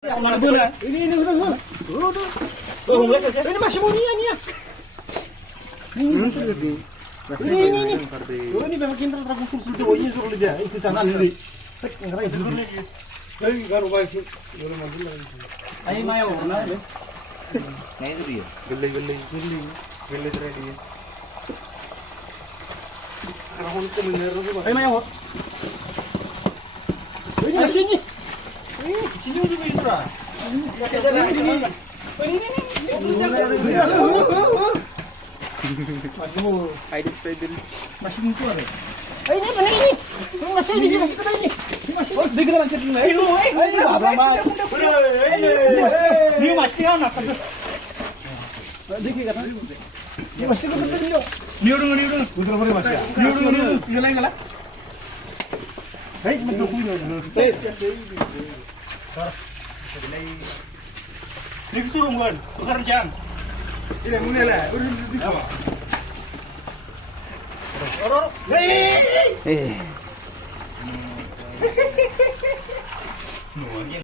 Ini udah. Oh, ini masih mau nih ya. Ini. Oh, ini memang kita terang kursus itu ini suruh dia. Itu canan ini. Tek ngerai dulu lagi. Lagi baru masuk. Baru masuk lagi. Ayo mayo, nah. Nah itu dia. Gele tadi. Karena itu menyerang tuh. Ayo mayo. Ini sini. Sini udah itu lah. Ini. Masih muncul ada. Ini mana ini? Masih di sini kita ini. Masih. Oh, dia kita lanjut dulu. Ini masih anak. Dikit kan? Ini masih kita dulu. Ni udah. Udah boleh masih. Ni udah. Ini lain lah. Hei, betul punya. Ini suruh bukan, bukan siang. Ini mana lah? Orang. Hei.